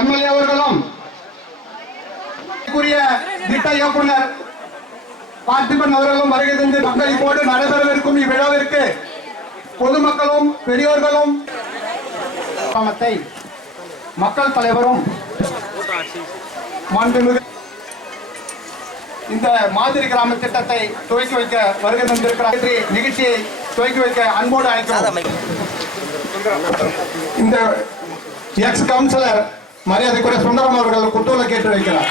MLA அவர்களும் திட்ட இயக்குனர் பார்த்திபன் அவர்களும் வருகை தந்து பங்களிப்போடு நடைபெறவிருக்கும் இவ்விழாவிற்கு பொதுமக்களும் பெரியோர்களும் மக்கள் தலைவரும் மாண்புமிகு இந்த மாதிரி கிராம திட்டத்தை துவக்கி வைக்க வருகை தந்திருக்கிறார். நிகழ்ச்சியை துவக்கி வைக்க அன்போடு அழைக்கிறோம். இந்த எக்ஸ் கவுன்சிலர் மரியாதைக்குரிய சுந்தரம் அவர்கள் குத்தூல கேட்டு வைக்கிறார்.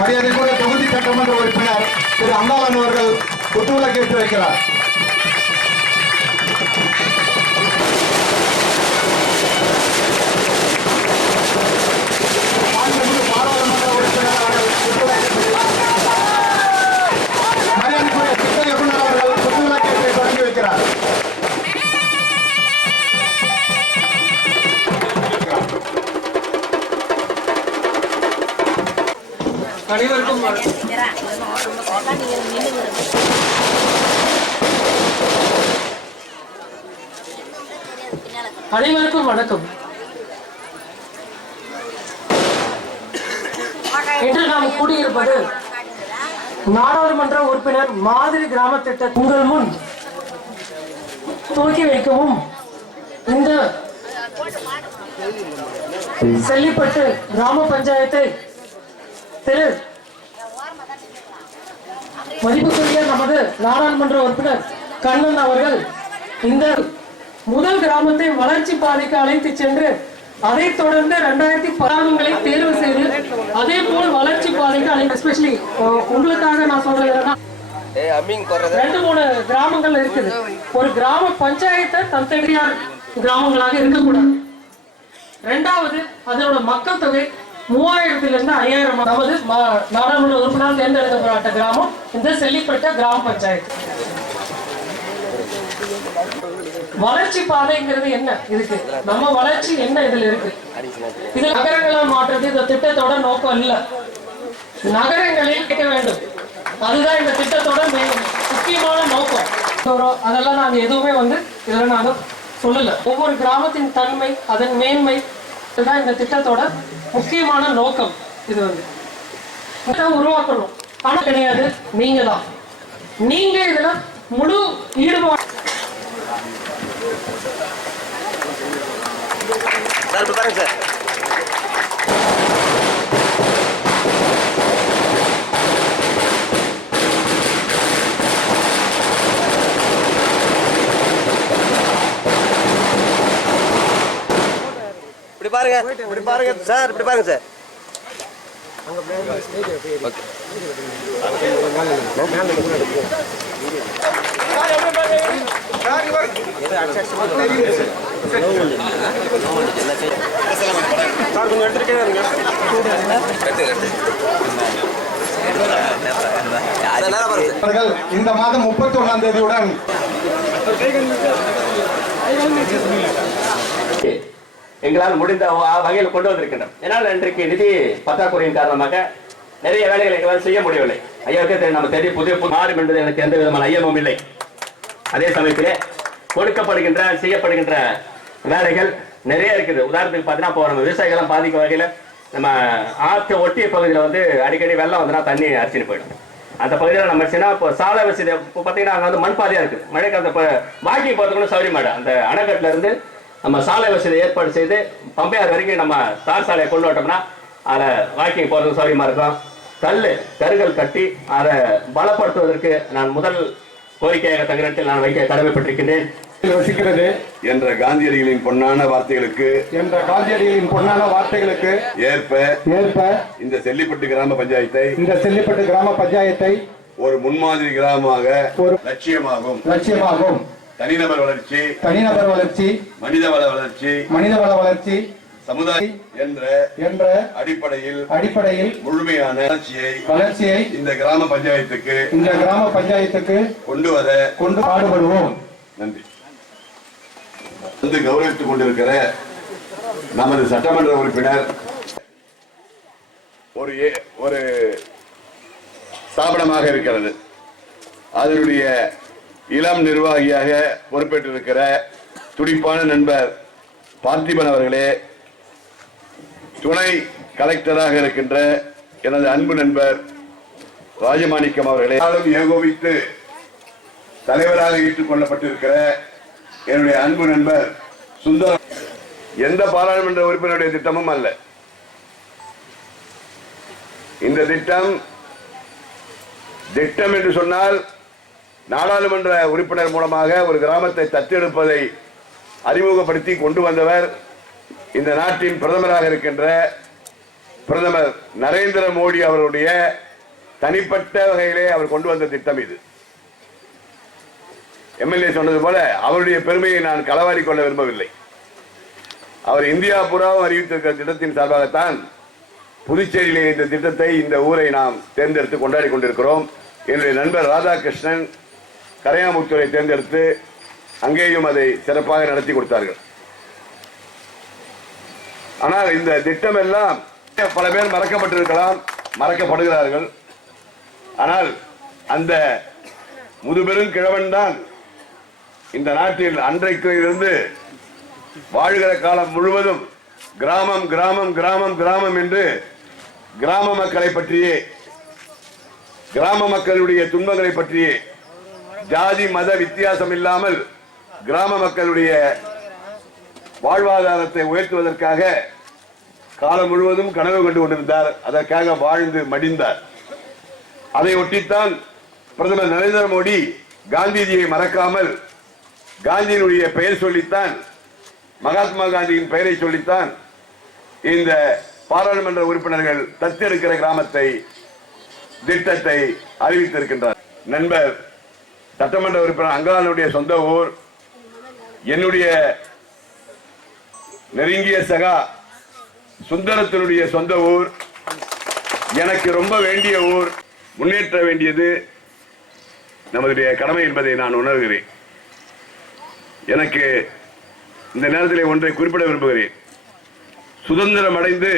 மரியாதைக்குரிய தொகுதி சட்டமன்ற உறுப்பினர் திரு அம்பாளன் அவர்கள் குத்தூல கேட்டு வைக்கிறார். பாராளுமன்ற உறுப்பினர் அவர்கள் மரியாதைக்குரிய திட்ட இயக்குனர் அவர்கள் குத்தூல கேட்டை தொடங்கி வைக்கிறார். அனைவருக்கும் வணக்கம். இன்று நாம் கூடியிருப்பது நாடாளுமன்ற உறுப்பினர் மாதிரி கிராம திட்டத்தை உங்கள் முன் துவக்கி வைக்கவும் இந்த செல்லிப்பட்டு கிராம பஞ்சாயத்தை திரு மதிப்புக்குரிய நமது நாடாளுமன்ற உறுப்பினர் கண்ணன் அவர்கள் இந்த முதல் கிராமத்தை வளர்ச்சி பாதைக்கு அழைத்து சென்று அதை தொடர்ந்து 2010 தேர்வு செய்து அதே போல் வளர்ச்சி பாதைக்கு அழைத்து எஸ்பெஷலி உங்களுக்காக நான் சொல்றேன். 2-3 கிராமங்கள் இருக்குது. ஒரு கிராம பஞ்சாயத்தை தனித்தனியார் கிராமங்களாக இருக்கக்கூடாது. 2வது அதனோட மக்கள் தொகை 3000 - 5000 நமது நாடாளுமன்ற உறுப்பினர் தேர்ந்தெடுக்கப்பட்ட கிராமம் இந்த செல்லிப்பட்ட கிராம பஞ்சாயத்து. வளர்ச்சி பாதைங்கிறது என்ன? இதுக்கு நம்ம வளர்ச்சி என்ன இதுல இருக்கு? இது நகரங்களை மாற்றுறது இந்த திட்டத்தோட நோக்கம் இல்ல. நகரங்களில் கேட்க வேண்டும், அதுதான் இந்த திட்டத்தோட முக்கியமான நோக்கம். அதெல்லாம் நாங்க எதுவுமே இதுல நாங்க சொல்லல. ஒவ்வொரு கிராமத்தின் தன்மை, அதன் மேன்மை, இதுதான் இந்த திட்டத்தோட முக்கியமான நோக்கம். இது உருவாக்கணும். ஆனா கிடையாது, நீங்க தான். நீங்க இதுல முழு ஈடுபாடு. சார் இப்படி பாருங்க, இப்படி பாருங்க சார், இப்படி பாருங்க சார். இந்த மாதம் 31ஆம் தேதியுடன் எங்களால் முடிந்த வகையில் கொண்டு வந்திருக்கின்றோம். ஏன்னால் இன்றைக்கு நிதி பற்றாக்குறையின் காரணமாக நிறைய வேலைகளை எங்களால் செய்ய முடியவில்லை. ஐயாவுக்கே நம்ம தெரியும், புதிய மாறும் என்பது எனக்கு எந்த விதமான ஐயமும் இல்லை. அதே சமயத்திலே கொடுக்கப்படுகின்ற செய்யப்படுகின்ற வேலைகள் நிறைய இருக்குது. உதாரணத்துக்கு பார்த்தீங்கன்னா, இப்போ நம்ம விவசாயிகள்லாம் பாதிக்க வகையில் நம்ம ஆற்று ஒட்டிய பகுதியில் வந்து அடிக்கடி வெள்ளம் வந்துன்னா தண்ணி அரிச்சின்னு போயிடும். அந்த பகுதியில் நம்ம இப்போ சாலை வசதி இப்போ பார்த்தீங்கன்னா அங்கே வந்து மண் பாதையாக இருக்குது. மழைக்காலத்தை இப்போ வாக்கிங் போகிறதுக்குள்ள சௌரியமாயிடும். அந்த அணைக்கட்டில் இருந்து நம்ம சாலை வசதி ஏற்பாடு செய்து பம்பையார் வரைக்கும் நம்ம தார் சாலையை கொண்டு விட்டோம்னா அதில் வாக்கிங் போகிறதுக்கு சௌரியமாக இருக்கும். கருகள் கட்டி அதை பலப்படுத்துவதற்கு நான் முதல் கோரிக்கையாக தங்களிடத்தில் நான் வைக்க கடமைப்பட்டிருக்கின்றேன். யோசிக்கிறது என்ற காந்தியடிகளின் பொன்னான வார்த்தைகளுக்கு ஏற்ப இந்த செல்லிப்பட்டு கிராம பஞ்சாயத்தை ஒரு முன்மாதிரி கிராமமாக ஒரு லட்சியமாகும் தனிநபர் வளர்ச்சி மனிதவள வளர்ச்சி சமுதாயம் என்ற அடிப்படையில் முழுமையான வளர்ச்சியை இந்த கிராம பஞ்சாயத்துக்கு கொண்டு பாடுபடுவோம். நன்றி. வந்து கௌரவித்துக் கொண்டிருக்கிற நமது சட்டமன்ற உறுப்பினர் ஒரு ஸ்தாபனமாக இருக்கிறது. அதனுடைய இளம் நிர்வாகியாக பொறுப்பேற்றிருக்கிற துடிப்பான நண்பர் பார்த்திபன் அவர்களே, துணை கலெக்டராக இருக்கின்ற எனது அன்பு நண்பர் ராஜமாணிக்கம் அவர்களே, ஏகோபித்து தலைவராக ஏற்றுக் கொள்ளப்பட்டிருக்கிற என்னுடைய அன்பு நண்பர் சுந்தரம், எந்த பாராளுமன்ற உறுப்பினருடைய திட்டமும் அல்ல. இந்த திட்டம் என்று சொன்னால் நாடாளுமன்ற உறுப்பினர் மூலமாக ஒரு கிராமத்தை தத்தெடுப்பதை அறிமுகப்படுத்தி கொண்டு வந்தவர் இந்த நாட்டின் பிரதமராக இருக்கின்ற பிரதமர் நரேந்திர மோடி அவருடைய தனிப்பட்ட வகையிலே அவர் கொண்டு வந்த திட்டம் இது. எம்எல்ஏ சொன்னது போல அவருடைய பெருமையை நான் களவாடி கொள்ள விரும்பவில்லை. அவர் இந்தியா புறாவும் அறிவித்திருக்கிற திட்டத்தின் சார்பாகத்தான் புதுச்சேரியிலே இந்த திட்டத்தை, இந்த ஊரை நாம் தேர்ந்தெடுத்து கொண்டாடி கொண்டிருக்கிறோம். என்னுடைய நண்பர் ராதாகிருஷ்ணன் கரையாமுத்தூரை தேர்ந்தெடுத்து அங்கேயும் அதை சிறப்பாக நடத்தி கொடுத்தார்கள். ஆனால் இந்த திட்டம் எல்லாம் பல பேர் மறக்கப்பட்டிருக்கலாம், மறக்கப்படுகிறார்கள். ஆனால் அந்த முதுபெரும் கிழவன் தான் இந்த நாட்டில் அன்றைக்கு இருந்து வாழ்கிற காலம் முழுவதும் கிராமம் கிராமம் கிராமம் கிராமம் என்று கிராம மக்களை பற்றியே, கிராம மக்களுடைய துன்பங்களை பற்றியே, ஜாதி மத வித்தியாசம் இல்லாமல் கிராம மக்களுடைய வாழ்வாதாரத்தை உயர்த்துவதற்காக காலம் முழுவதும் கனவு கண்டு கொண்டிருந்தார். அதற்காக வாழ்ந்து மடிந்தார். அதை ஒட்டித்தான் பிரதமர் நரேந்திர மோடி காந்திஜியை மறக்காமல் காந்தியினுடைய பெயர் சொல்லித்தான், மகாத்மா காந்தியின் பெயரை சொல்லித்தான் இந்த பாராளுமன்ற உறுப்பினர்கள் தத்தெடுக்கிற கிராமத்தை திட்டத்தை அறிவித்திருக்கின்றார். நண்பர் சட்டமன்ற உறுப்பினர் அங்காளனுடைய சொந்த ஊர், என்னுடைய நெருங்கிய சகா சுந்தரத்தினுடைய சொந்த ஊர், எனக்கு ரொம்ப வேண்டிய ஊர். முன்னேற்ற வேண்டியது நம்முடைய கடமை என்பதை நான் உணர்கிறேன். எனக்கு இந்த நேரத்தில் ஒன்றை குறிப்பிட விரும்புகிறேன். சுதந்திரம் அடைந்து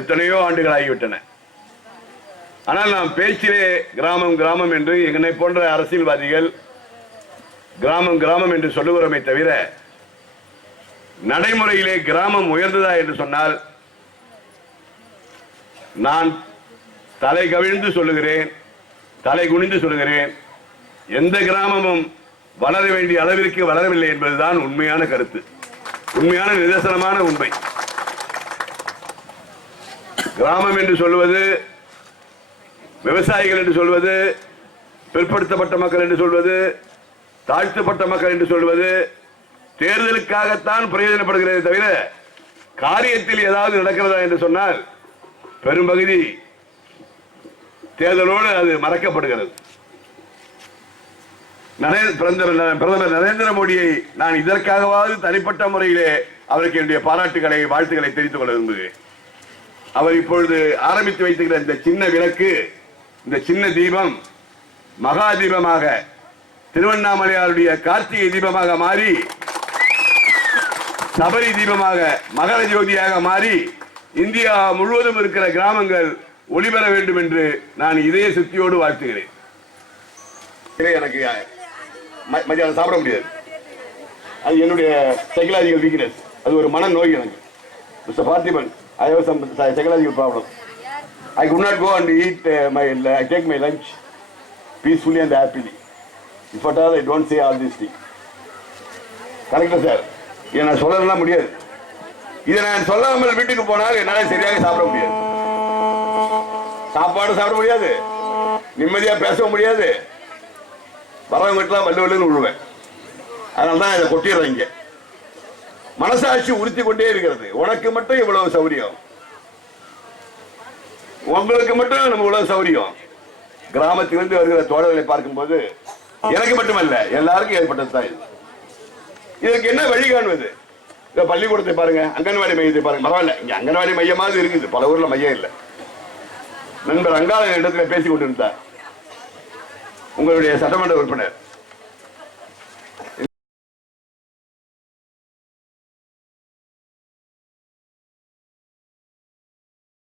எத்தனையோ ஆண்டுகள் ஆகிவிட்டன. ஆனால் நாம் பேச்சிலே கிராமம் கிராமம் என்று என்னை போன்ற அரசியல்வாதிகள் கிராமம் கிராமம் என்று சொல்லுகிறோமே தவிர, நடைமுறையிலே கிராமம் உயர்ந்ததா என்று சொன்னால் நான் தலை கவிழ்ந்து சொல்லுகிறேன், தலை குனிந்து சொல்லுகிறேன், எந்த கிராமமும் வளர வேண்டிய அளவிற்கு வளரவில்லை என்பதுதான் உண்மையான கருத்து, உண்மையான நிதர்சனமான உண்மை. கிராமம் என்று சொல்வது, விவசாயிகள் என்று சொல்வது, பிற்படுத்தப்பட்ட மக்கள் என்று சொல்வது, தாழ்த்தப்பட்ட மக்கள் என்று சொல்வது தேர்தலுக்காகத்தான் பிரயோஜனப்படுகிறதே தவிர காரியத்தில் ஏதாவது நடக்கிறதா என்று சொன்னால் பெரும்பகுதி தேர்தலோடு அது மறக்கப்படுகிறது. பிரதமர் நரேந்திர மோடியை நான் இதற்காகவாவது தனிப்பட்ட முறையிலே அவருக்கு என்னுடைய பாராட்டுகளை, வாழ்த்துக்களை தெரிவித்துக் கொள்ள விரும்புகிறேன். அவர் இப்பொழுது ஆரம்பித்து வைத்திருக்கிற இந்த சின்ன விளக்கு, இந்த சின்ன தீபம் மகா தீபமாக, திருவண்ணாமலையாருடைய கார்த்திகை தீபமாக மாறி, சபரி தீபமாக, மகர ஜோதியாக மாறி இந்தியா முழுவதும் இருக்கிற கிராமங்கள் ஒளிபெற வேண்டும் என்று நான் இதய சுத்தியோடு வாழ்த்துகிறேன். எனக்கு மத்தியானம் சாப்பிட முடியாது, அது என்னுடைய சைக்கலாஜிக்கல் வீக்னஸ், அது ஒரு மன நோய் எனக்கு. Mister Parthiban, I have some psychological problem. I could not go and eat I take my lunch peacefully and happily. If at all I don't say all these things. கரெக்டா சார்? இதை நான் சொல்லலாம் முடியாது. இதை நான் சொல்லாமல் வீட்டுக்கு போனால் என்னால் சரியாக சாப்பிட முடியாது, சாப்பாடு சாப்பிட முடியாது, நிம்மதியா பேச முடியாது, வரவங்க வீட்டுலாம் வல்லு வல்லுன்னு விழுவேன். அதனால தான் இதை கொட்டிடுறேன். இங்க மனசாட்சி உறுத்தி கொண்டே இருக்கிறது. உனக்கு மட்டும் இவ்வளவு சௌரியம், உங்களுக்கு மட்டும் நம்ம இவ்வளவு சௌரியம். கிராமத்திலிருந்து வருகிற தோழர்களை பார்க்கும்போது எனக்கு மட்டுமல்ல எல்லாருக்கும் ஏற்பட்டது தான் இது. இதுக்கு என்ன வழி காணுவது? இந்த பள்ளிக்கூடத்தை பாருங்க, அங்கன்வாடி மையத்தை பாருங்க. பரவாயில்ல, இங்க அங்கன்வாடி மையமாவது இருக்குது, பல ஊர்ல மையம் இல்லை. நண்பர் அங்காள இடத்துல பேசிக் கொண்டிருந்தார் உங்களுடைய சட்டமன்ற உறுப்பினர்.